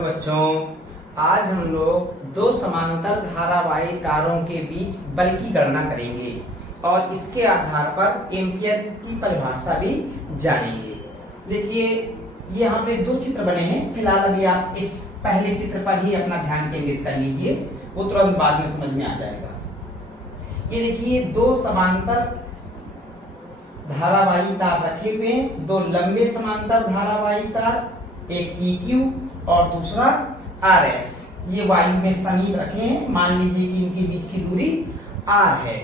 बच्चों, आज हम लोग दो समांतर धारावाही तारों के बीच बल की गणना करेंगे और इसके आधार पर एम्पियर की परिभाषा भी जानेंगे। देखिए, ये यहाँ पे दो चित्र बने हैं। फिलहाल अभी आप इस पहले चित्र पर ही अपना ध्यान केंद्रित कर लीजिए, वो तुरंत बाद में समझ में आ जाएगा। ये देखिए, दो समांतर धारावाही तार रखे हुए हैं, दो लंबे समांतर धारावाही तार, एक PQ और दूसरा RS। ये वायु में समीप रखे हैं। मान लीजिए कि इनके बीच की दूरी R है।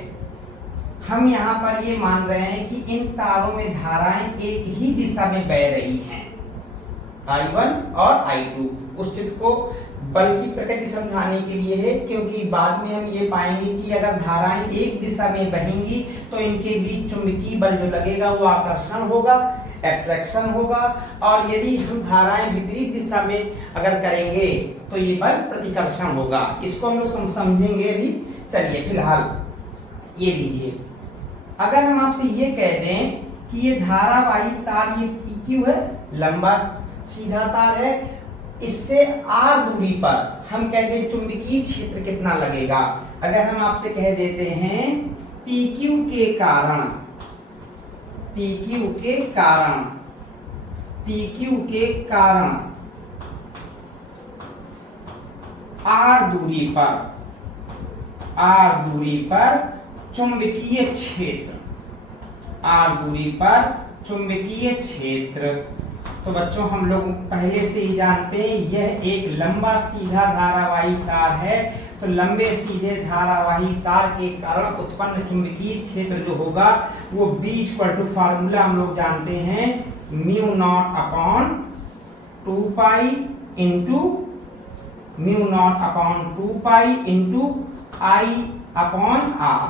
हम यहाँ पर ये मान रहे हैं कि इन तारों में धाराएं एक ही दिशा में बह रही हैं, I1 और I2। उस चित्र को बल की प्रकृति समझाने के लिए है, क्योंकि बाद में हम ये पाएंगे कि अगर धाराएं एक दिशा में बहेंगी तो इनके बीच चुंबकीय बल जो लगेगा वो आकर्षण होगा, एट्रैक्शन होगा, और यदि हम धाराएं विपरीत दिशा में अगर करेंगे तो ये बल प्रतिकर्षण होगा। इसको हम लोग समझेंगे अभी। चलिए, फिलहाल ये लीजिए, अगर हम आपसे ये कह दें कि ये धारावाही तार, ये PQ है, लंबा सीधा तार है, इससे R दूरी पर हम कहते हैं चुंबकीय क्षेत्र कितना लगेगा। अगर हम आपसे कह देते हैं PQ के कारण R दूरी पर चुंबकीय क्षेत्र, तो बच्चों हम लोग पहले से ही जानते हैं यह एक लंबा सीधा धारावाही तार है। तो लंबे सीधे धारावाही तार के कारण उत्पन्न चुंबकीय क्षेत्र जो होगा वो B फार्मूला हम लोग जानते हैं, μ0/2π इंटू I/R।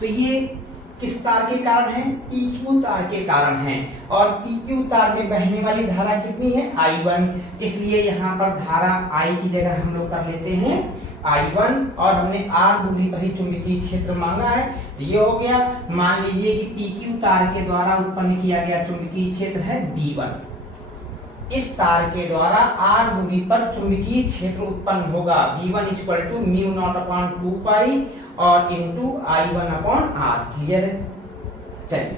तो ये किस तार के कारण है? PQ तार के कारण है। और PQ तार में बहने वाली धारा कितनी है? I1। इसलिए यहाँ पर धारा I की जगह हम लोग कर लेते हैं I1, और हमने R दूरी पर ही चुंबकीय क्षेत्र मांगा है, तो ये हो गया। मान लीजिए कि PQ तार के द्वारा उत्पन्न किया गया चुंबकीय क्षेत्र है B1। इस तार के द्वारा R दूरी पर चुंबकीय क्षेत्र उत्पन्न होगा B1 = μ0/2π और इंटू I1/R। क्लियर है? चलिए,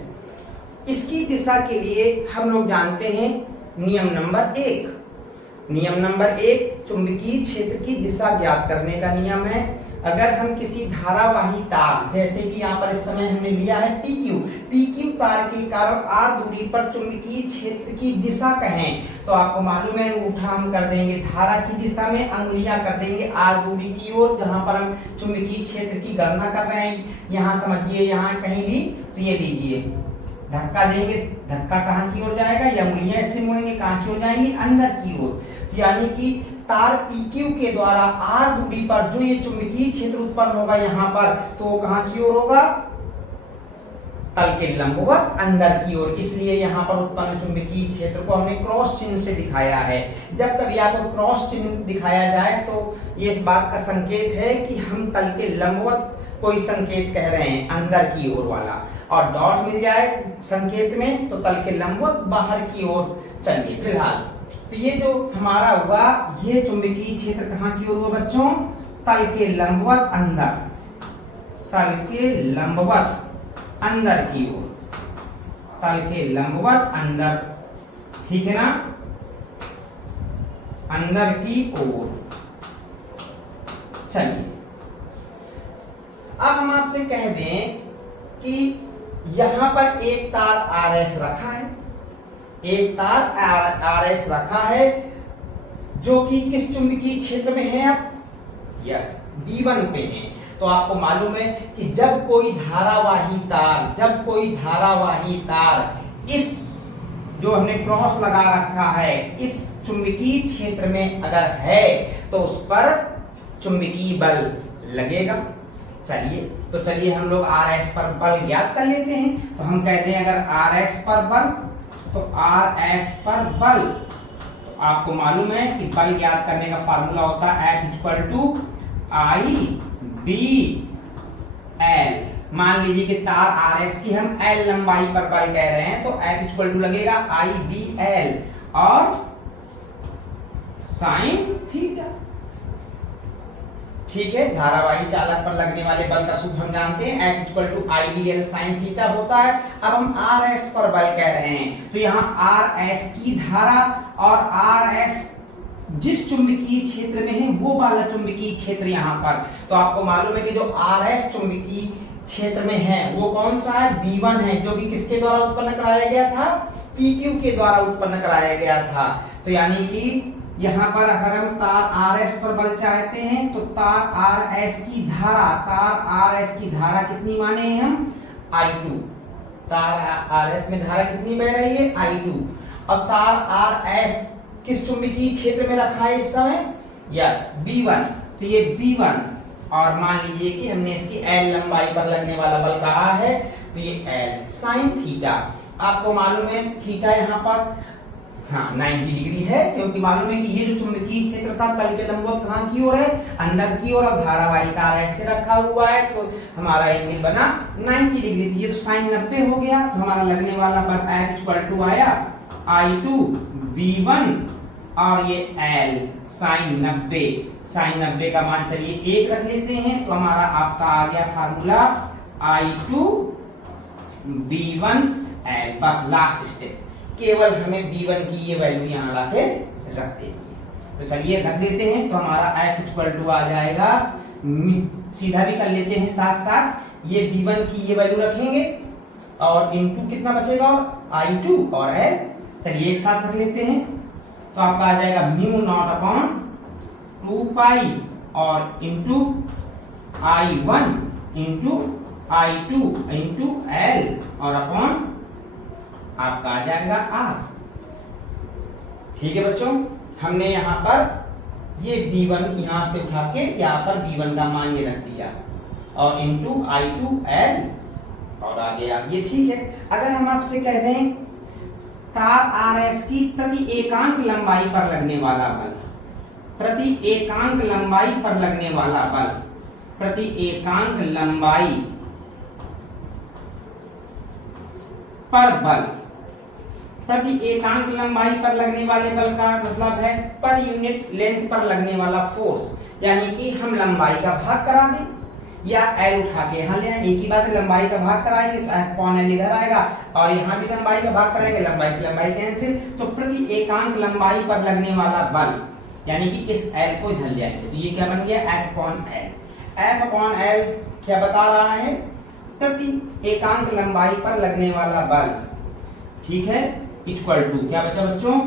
इसकी दिशा के लिए हम लोग जानते हैं नियम नंबर 1 चुंबकीय क्षेत्र की दिशा ज्ञात करने का नियम है। अगर हम किसी धारावाही तार, जैसे कि यहाँ पर इस समय हमने लिया है PQ तार के कारण R दूरी पर चुंबकीय क्षेत्र की दिशा कहें, तो आपको मालूम है अंगूठा हम कर देंगे धारा की दिशा में, अंगुलियां कर देंगे R दूरी की ओर, जहां पर हम चुंबकीय क्षेत्र की गणना कर रहे हैं। यहाँ समझिए, यहाँ कहीं भी, तो ये लीजिए, धक्का देंगे, धक्का कहाँ की ओर जाएगा? ये अंगुलियां इससे मुड़ेंगे, कहाँ की ओर जाएंगी? अंदर की ओर। यानी कि तार PQ के द्वारा R दूरी पर जो ये चुंबकीय क्षेत्र उत्पन्न होगा यहाँ पर, तो वो कहाँ की ओर होगा? तल के लंबवत अंदर की ओर। इसलिए यहाँ पर उत्पन्न चुंबकीय क्षेत्र को हमने क्रॉस चिन्ह से दिखाया है। जब कभी आपको क्रॉस चिन्ह दिखाया जाए तो ये इस बात का संकेत है कि हम तल के लंबवत कोई संकेत कह रहे हैं, अंदर की ओर वाला, और डॉट मिल जाए संकेत में तो तल के लंबवत बाहर की ओर। चलिए, फिलहाल तो ये जो हमारा हुआ, ये चुंबकीय क्षेत्र कहाँ की ओर हुआ बच्चों? तल के लंबवत अंदर की ओर, तल के लंबवत अंदर, ठीक है ना? अंदर की ओर। चलिए, अब हम आपसे कह दें कि यहां पर एक तार RS रखा है, जो कि किस चुंबकीय क्षेत्र में है? अब यस, B1 पे है। तो आपको मालूम है कि जब कोई धारावाही तार इस जो हमने क्रॉस लगा रखा है इस चुंबकीय क्षेत्र में अगर है तो उस पर चुंबकीय बल लगेगा। चलिए हम लोग RS पर बल ज्ञात कर लेते हैं। तो हम कहते हैं अगर RS पर बल, तो RS पर बल, तो आपको मालूम है कि बल ज्ञात करने का फार्मूला होता है F IBL। मान लीजिए कि तार RS की हम L लंबाई पर बल कह रहे हैं तो F इक्वल टू लगेगा IBL और साइन थीटा। ठीक है, धारावाही चालक पर लगने वाले बल का सूत्र हम जानते हैं, F equal to IDL sine theta होता है। अब हम RS पर बल कह रहे हैं, तो यहाँ RS की धारा और RS जिस चुंबकीय क्षेत्र में है वो वाला चुंबकीय क्षेत्र यहाँ पर, तो आपको मालूम है कि जो RS चुंबकीय क्षेत्र में है वो कौन सा है, B1 है, जो कि किसके द्वारा उत्पन्न कराया गया था, PQ के द्वारा उत्पन्न कराया गया था। तो यानी कि यहाँ पर अगर हम तार RS पर बल चाहते हैं तो तार RS की धारा कितनी माने हैं हम, I2। तार RS में धारा कितनी बह रही है, I2। अब तार RS किस चुंबकीय क्षेत्र में रखा है इस समय, यस B1, तो ये B1, और मान लीजिए कि हमने इसकी L लंबाई पर लगने वाला बल कहा है, तो ये L साइन थीटा। आपको मालूम है थीटा यहाँ पर 90 डिग्री है, क्योंकि मालूम है कि ये जो चुंबकीय क्षेत्र था तल के लंबवत कहाँ की ओर है, अंदर की ओर, और धारावाही तार ऐसे रखा हुआ है तो हमारा एंगल बना 90 डिग्री। तो ये तो साइन 90 हो गया, तो हमारा लगने वाला बल F इक्वल टू आया I2 B1 और ये L साइन 90 का मान चलिए 1 रख लेते हैं, तो हमारा आपका आ गया फार्मूला I2 B1 L। बस लास्ट स्टेप, केवल हमें B1 की ये वैल्यू यहाँ लाके रख देनी है। तो चलिए रख देते हैं, तो हमारा F इक्वल टू आ जाएगा, सीधा भी कर लेते हैं साथ साथ, ये B1 की ये वैल्यू रखेंगे और इनटू कितना बचेगा, I2 और L, चलिए एक साथ रख लेते हैं, तो आपका आ जाएगा म्यू नॉट अपॉन 2 पाई और into I1 into I2 into L और अपॉन आपका आ जाएगा R। ठीक है बच्चों, हमने यहाँ पर ये B1 यहाँ से उठा के यहाँ पर B1 का मान ये रख दिया और इनटू I2 L और आगे ये ठीक है। अगर हम आपसे कह दें तार RS की प्रति एकांक लंबाई पर लगने वाला बल, प्रति एकांक लंबाई पर लगने वाला बल, प्रति एकांक लंबाई पर बल, प्रति एकांक लंबाई पर लगने वाले बल का मतलब है पर यूनिट लेंथ पर लगने वाला फोर्स, यानी कि हम लंबाई का भाग करा दें या L उठा के यहाँ ले आए, एक ही बात है, लंबाई का भाग कराएंगे तो F अपॉन L इधर आएगा और यहाँ भी लंबाई का भाग कराएंगे, लंबाई से लंबाई कैंसिल, तो प्रति एकांक लंबाई पर लगने वाला बल यानी कि इस L को इधर ले आएंगे, तो ये क्या बन गया F upon L। F upon L क्या बता रहा है, प्रति एकांक लंबाई पर लगने वाला बल, ठीक है, इक्वल टू क्या बचा बच्चों,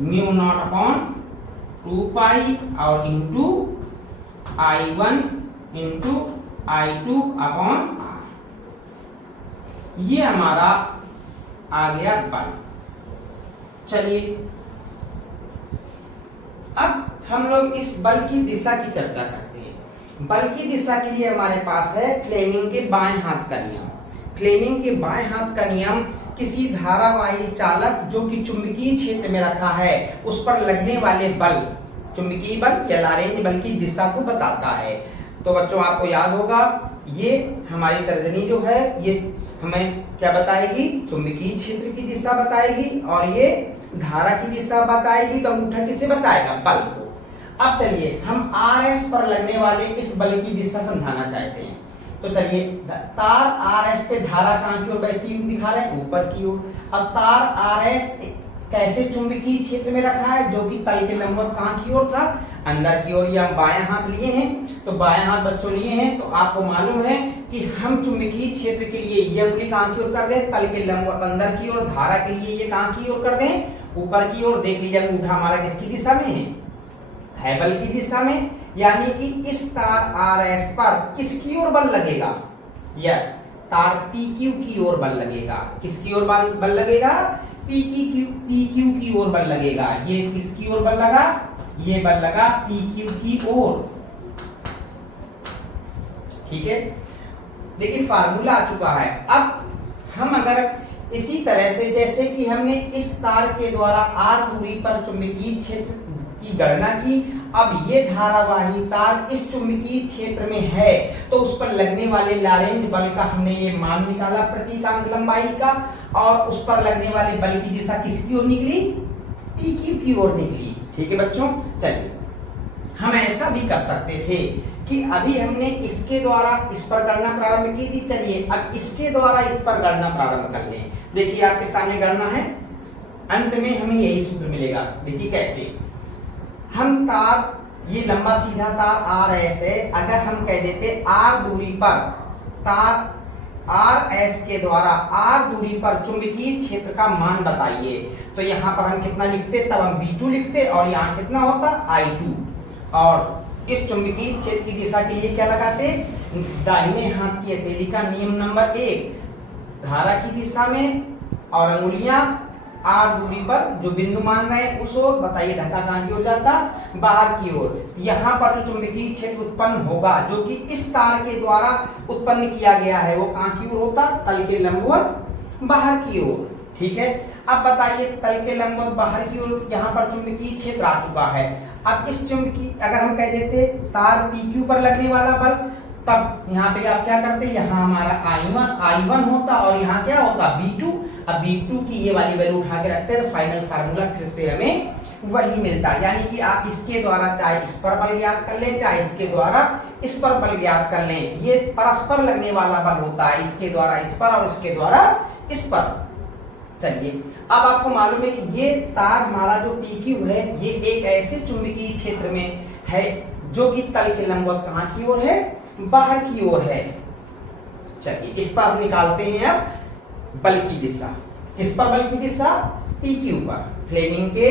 म्यू नॉट अपॉन 2 पाई और into I1 into I2 upon R। ये हमारा आ गया बल। चलिए अब हम लोग इस बल की दिशा की चर्चा करते हैं। बल की दिशा के लिए हमारे पास है फ्लेमिंग के बाएं हाथ का नियम। फ्लेमिंग के बाएं हाथ का नियम किसी धारावाही चालक जो कि चुंबकीय क्षेत्र में रखा है उस पर लगने वाले बल, चुंबकीय बल या लारेंज बल की दिशा को बताता है। तो बच्चों आपको याद होगा ये हमारी तर्जनी जो है ये हमें क्या बताएगी, चुंबकीय क्षेत्र की दिशा बताएगी और ये धारा की दिशा बताएगी। तो अंगूठा किसे बताएगा, बल को। अब चलिए हम RS पर लगने वाले इस बल की दिशा समझाना चाहते हैं। तो चलिए तार RS पे धारा कहाँ की ओर बहती हुई दिखा रहे हैं, ऊपर की ओर। अब तार RS कैसे चुंबकीय क्षेत्र में रखा है जो कि तल के लंबवत कहाँ की ओर था, अंदर की ओर। या हम बाएं हाथ लिए हैं, तो बाएं हाथ बच्चों लिए हैं तो आपको मालूम है कि हम चुंबकीय क्षेत्र के लिए ये उंगली कहाँ की ओर कर दें, तल के लंबवत अंदर की ओर। धारा के लिए ये कहाँ की ओर कर दें, ऊपर की ओर। देख लीजिए अंगूठा हमारा किसकी दिशा में है, बल की दिशा में। यानी कि इस तार RS पर किसकी ओर बल लगेगा, यस तार PQ की ओर बल लगेगा। किसकी ओर बल लगेगा, PQ की ओर बल लगेगा। ये किसकी ओर बल लगा, ये बल लगा PQ की ओर। ठीक है, देखिए फार्मूला आ चुका है। अब हम अगर इसी तरह से जैसे कि हमने इस तार के द्वारा R दूरी पर चुंबकीय क्षेत्र की गणना की, अब ये धारावाही तार इस चुंबकीय क्षेत्र में है तो उस पर लगने वाले लारेंज बल का हमने ये मान निकाला प्रति एकांक लंबाई का, और उस पर लगने वाले बल की दिशा किसकी ओर निकली, PQ की ओर निकली। ठीक है बच्चों, चलिए हम ऐसा भी कर सकते थे कि अभी हमने इसके द्वारा इस पर गणना प्रारंभ की थी, चलिए अब इसके द्वारा इस पर गणना प्रारंभ कर लें। देखिए आपके सामने गणना है, अंत में हमें यही सूत्र मिलेगा। देखिए कैसे, हम तार, ये लंबा सीधा तार आर एस है, अगर हम कह देते आर दूरी पर तार आर एस के द्वारा आर दूरी पर चुंबकीय क्षेत्र का मान बताइए, तो यहाँ पर हम कितना लिखते, तब हम V2 लिखते और यहाँ कितना होता I2। और इस चुंबकीय क्षेत्र की दिशा के लिए क्या लगाते, दाहिने हाथ की हथेली का नियम नंबर 1 धारा की दिशा में और अंगुलियां आर दूरी पर जो बिंदु मान रहे हैं उस ओर। बताइए धक्का कहां की ओर जाता, बाहर की ओर। यहाँ पर जो चुंबकीय क्षेत्र उत्पन्न होगा जो कि इस तार के द्वारा उत्पन्न किया गया है वो कहां की ओर होता, तल के लंबवत बाहर की ओर। ठीक है, अब बताइए तल के लंबवत बाहर की ओर यहाँ पर चुंबकीय क्षेत्र आ चुका है। अब इस चुंबकीय, अगर हम कह देते तार PQ पर लगने वाला बल, तब यहाँ पे आप क्या करते, यहाँ हमारा I1 होता और यहाँ क्या होता V2। अब V2 की ये वाली वैल्यू उठा के रखते हैं तो फाइनल फार्मूला फिर से हमें वही मिलता है। यानी कि आप इसके द्वारा चाहे इस पर बल ज्ञात कर लें, चाहे इसके द्वारा इस पर बल ज्ञात कर लें, ये परस्पर लगने वाला बल होता है, इसके द्वारा इस पर और इसके द्वारा इस पर। चलिए अब आपको मालूम है कि ये तार हमारा जो PQ है ये एक ऐसे चुंबकीय क्षेत्र में है जो कि तल के लंबवत कहां की ओर है, बाहर की ओर है। चलिए इस पर निकालते हैं अब बल की दिशा। किस पर बल की दिशा, PQ पर। फ्लेमिंग के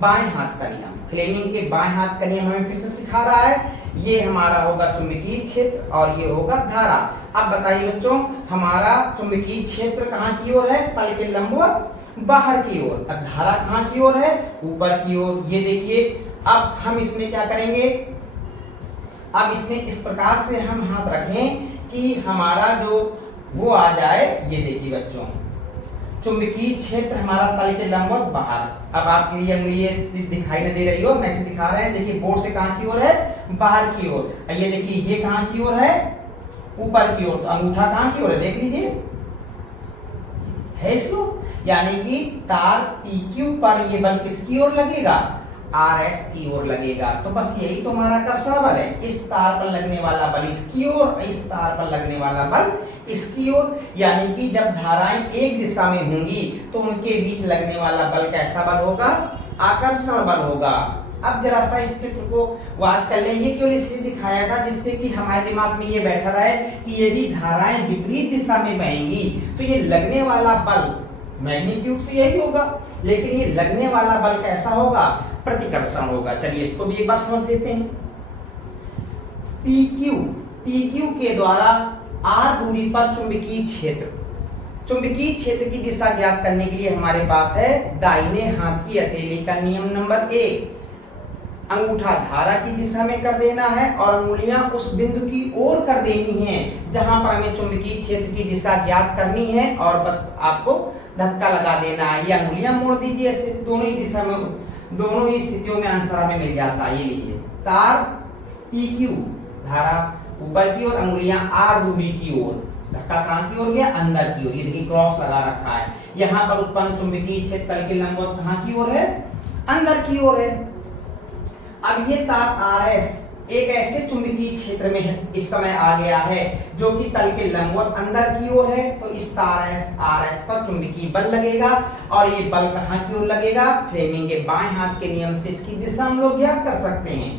बाएं हाथ का नियम, फ्लेमिंग के बाएं हाथ का नियम हमें फिर से सिखा रहा है। ये हमारा होगा चुंबकीय क्षेत्र और ये होगा धारा। अब बताइए बच्चों, हमारा चुंबकीय क्षेत्र कहां की ओर है, तल के लंबवत बाहर की ओर। अब धारा कहां की ओर है, ऊपर की ओर। ये देखिए अब हम इसमें क्या करेंगे, अब इसमें इस प्रकार से हम हाथ रखें कि हमारा जो वो आ जाए। ये देखिए बच्चों, चुंबकीय क्षेत्र हमारा तल के लंबवत बाहर। अब आपके लिए अंगुली दिखाई न दे रही हो, मैं इसे दिखा रहे हैं। देखिए बोर्ड से कहां की ओर है, बाहर की ओर। ये देखिए ये कहां की ओर है, ऊपर की ओर। तो अंगूठा कहां की ओर है, देख लीजिए है इसको। यानी कि तार PQ पर ये बल किसकी ओर लगेगा, RS की ओर लगेगा। तो बस यही तो हमारा कर्षण बल है। इस तार पर लगने वाला बल इसकी ओर, इस तार पर लगने वाला बल इसकी ओर। यानी कि जब धाराएं एक दिशा में होंगी तो उनके बीच लगने वाला बल कैसा बल होगा, आकर्षण बल होगा। अब जरा सा इस चित्र को वाच कर लें। ये क्यों इसलिए दिखाया था, जिससे कि हमारे दिमाग में ये बैठा रहे कि यदि धाराएं विपरीत दिशा में बहेंगी तो ये लगने वाला बल, मैग्नीट्यूड तो यही होगा, लेकिन ये लगने वाला बल कैसा होगा, प्रतिकर्षण होगा। चलिए इसको भी एक बार समझ लेते हैं। PQ के द्वारा R दूरी पर चुंबकीय क्षेत्र, चुंबकीय क्षेत्र की दिशा ज्ञात करने के लिए हमारे पास है दाहिने हाथ की हथेली का नियम नंबर 1। अंगूठा धारा की दिशा में कर देना है और अंगुलियां उस बिंदु की ओर कर देनी है जहां पर हमें चुंबकीय क्षेत्र की दिशा ज्ञात करनी है, और बस आपको धक्का लगा देना है। ये अंगुलियां मोड़ दीजिए, ऐसे दोनों ही दिशा में, दोनों ही स्थितियों में आंसर हमें मिल जाता है। ये लीजिए तार PQ, धारा ऊपर की ओर, अंगुलियां R दूरी की ओर। धक्का कहां की ओर गया, अंदर की ओर। ये देखिए क्रॉस लगा रखा है। यहाँ पर उत्पन्न चुंबकीय क्षेत्र तल के लंबवत कहां की ओर है, अंदर की ओर है। अब ये तार RS एक ऐसे चुंबकीय क्षेत्र में इस समय आ गया है जो कि तल के लंबवत अंदर की ओर है। तो इस तार RS पर चुंबकीय बल लगेगा और ये बल कहां की ओर लगेगा, फ्लेमिंग के बाएं हाथ के नियम से इसकी दिशा हम लोग ज्ञात कर सकते हैं।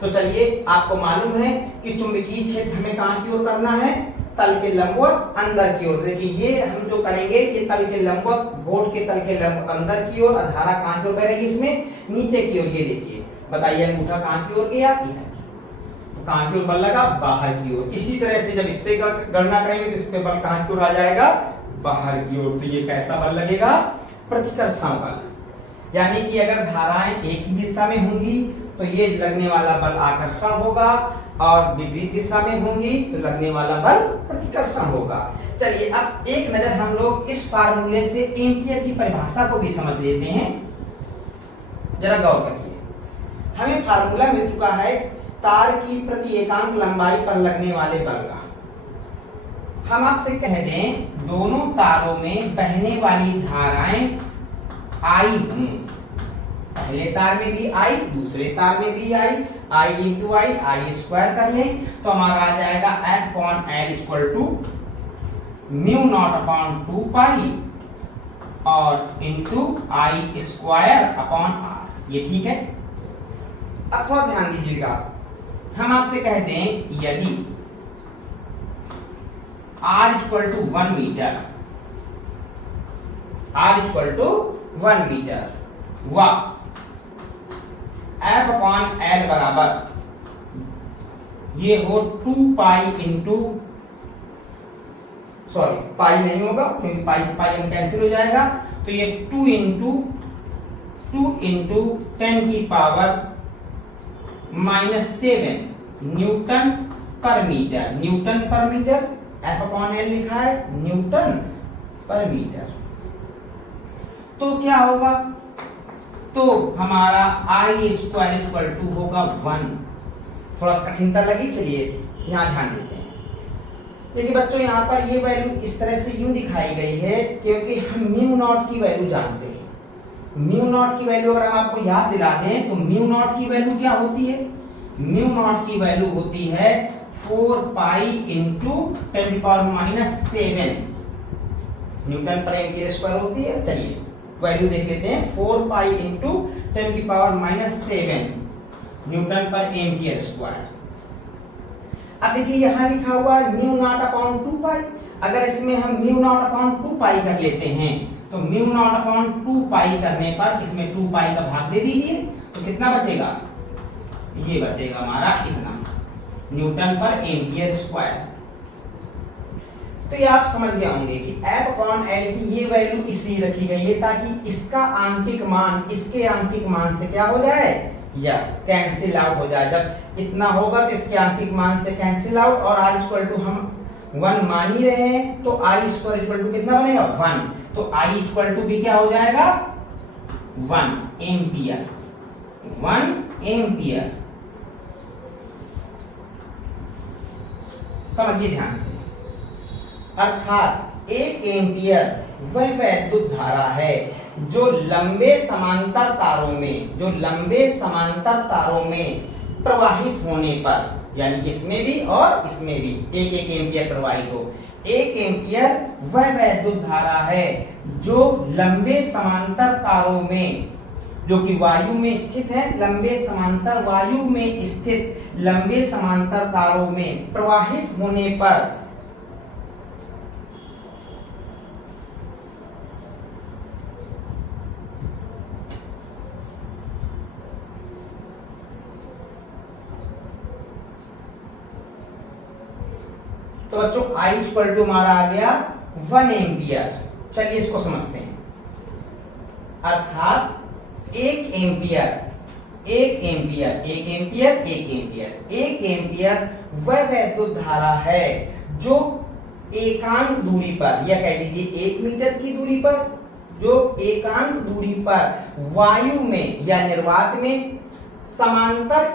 तो चलिए आपको मालूम है कि चुंबकीय क्षेत्र हमें कहां की ओर करना है, तल के लंबवत अंदर की ओर। देखिए ये हम जो करेंगे ये तल के लंबवत, बोर्ड के तल के लंबवत अंदर की ओर, धारा कहां की ओर बह रही है इसमें, नीचे की ओर। ये देखिए बताइए अंगूठा कहां की ओर गया, इधर की। तो कहां की ओर बल लगा, बाहर की ओर। इसी तरह से जब इस पे गणना करेंगे तो इस पे बल कहां की ओर आ जाएगा, बाहर की ओर। तो ये कैसा बल लगेगा, प्रतिकर्षण बल। यानी कि अगर धाराएं एक ही दिशा में होंगी तो ये लगने वाला बल आकर्षण होगा, और विपरीत दिशा में होंगी तो लगने वाला बल प्रतिकर्षण होगा। चलिए अब एक नजर हम लोग इस फार्मूले से एम्पियर की परिभाषा को भी समझ लेते हैं। जरा गौर करिए, हमें फार्मूला मिल चुका है तार की प्रति एकांक लंबाई पर लगने वाले बल का। हम आपसे कह दें दोनों तारों में बहने वाली धाराएं I हों, पहले तार में भी आई, दूसरे तार में भी आई, आई इंटू आई स्क्वायर कर लें तो हमारा आ जाएगा F upon L equal to mu not upon 2 pi और into I square upon R. ये ठीक है। अब थोड़ा ध्यान दीजिएगा, हम आपसे कहते हैं यदि r equal to 1 metre, r equal to 1 metre व F अपॉन L बराबर ये हो 2 पाई इंटू, सॉरी पाई नहीं होगा क्योंकि पाई से पाई हम कैंसिल हो जाएगा, तो ये 2 इंटू 10 की पावर -7 न्यूटन पर मीटर। न्यूटन पर मीटर, F अपॉन L लिखा है न्यूटन पर मीटर। तो क्या होगा, तो हमारा आई स्क्वायर इक्वल टू होगा 1। थोड़ा सा कठिनता लगी, चलिए यहाँ ध्यान देते हैं। देखिए बच्चों यहाँ पर ये वैल्यू इस तरह से यूं दिखाई गई है क्योंकि हम म्यू नॉट की वैल्यू जानते हैं। म्यू नॉट की वैल्यू अगर हम आपको याद दिला दें तो म्यू नॉट की वैल्यू क्या होती है, म्यू नॉट की वैल्यू होती है 4 पाई इंटू 10⁻⁷ न्यूटन पर एम्पीयर स्क्वायर होती है। चलिए वैल्यू देख लेते हैं, 4 पाई इंटू 10⁻⁷ न्यूटन पर एम्पीयर स्क्वायर। अब देखिए यहाँ लिखा हुआ है म्यू नॉट अपॉन 2 पाई। अगर इसमें हम म्यू नॉट अपॉन 2 पाई कर लेते हैं तो म्यू नॉट अपॉन 2 पाई करने पर इसमें 2 पाई का भाग दे दीजिए तो कितना बचेगा, ये बचेगा हमारा इतना न्यूटन पर एम्पीयर स्क्वायर। तो ये आप समझ गए होंगे कि F अपॉन L की ये वैल्यू इसलिए रखी गई है ताकि इसका आंतरिक मान इसके आंतरिक मान से क्या हो जाए, यस कैंसिल आउट हो जाए। जब इतना होगा तो इसके आंतरिक मान से कैंसिल आउट, और r इक्वल टू हम 1 मान ही रहे हैं तो आई स्क्वायर इक्वल टू कितना बनेगा 1, तो आई इक्वल टू भी क्या हो जाएगा 1 एम्पियर। 1 एम्पियर समझिए ध्यान से, अर्थात 1 एम्पियर वह वैद्युत धारा है जो लंबे समांतर तारों में प्रवाहित होने पर, यानी कि इसमें भी और इसमें भी 1 एम्पियर प्रवाहित हो। 1 एम्पियर वह वैद्युत धारा है जो लंबे समांतर तारों में, जो कि वायु में स्थित है, वायु में स्थित लंबे समांतर तारों में प्रवाहित होने पर तो बच्चों I इक्वल टू हमारा आ गया 1 एम्पियर। चलिए इसको समझते हैं, अर्थात 1 एम्पियर वह वैद्युत धारा है जो एकांक दूरी पर, या कह लीजिए 1 मीटर की दूरी पर, जो एकांक दूरी पर वायु में या निर्वात में समांतर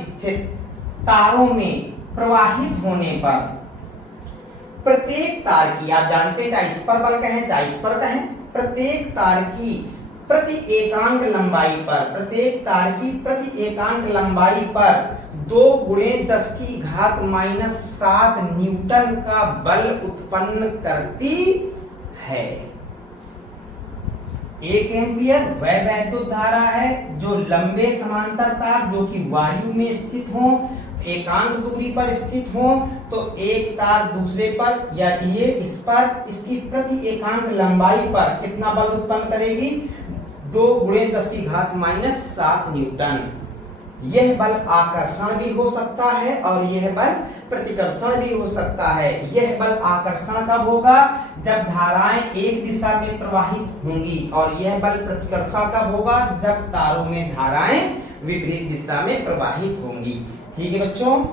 स्थित तारों में प्रवाहित होने पर प्रत्येक तार की, आप जानते हैं चाहे इस पर बल कहें चाहे इस पर कहें, प्रत्येक तार की प्रति एकांक लंबाई पर 2 × 10⁻⁷ न्यूटन का बल उत्पन्न करती है। 1 एम्पियर वह वैद्युत धारा है जो लंबे समांतर तार, जो कि वायु में स्थित हो, एकांक दूरी पर स्थित हो, तो एक तार दूसरे पर या ये इस पर, इसकी प्रति एकांक लंबाई पर कितना बल उत्पन्न करेगी, 2 × 10⁻⁷ न्यूटन। यह बल आकर्षण भी हो सकता है और यह बल प्रतिकर्षण भी हो सकता है। यह बल आकर्षण कब होगा, जब धाराएं एक दिशा में प्रवाहित होंगी, और यह बल प्रतिकर्षण कब होगा, जब तारों में धाराएं विपरीत दिशा में प्रवाहित होंगी। ठीक है बच्चों।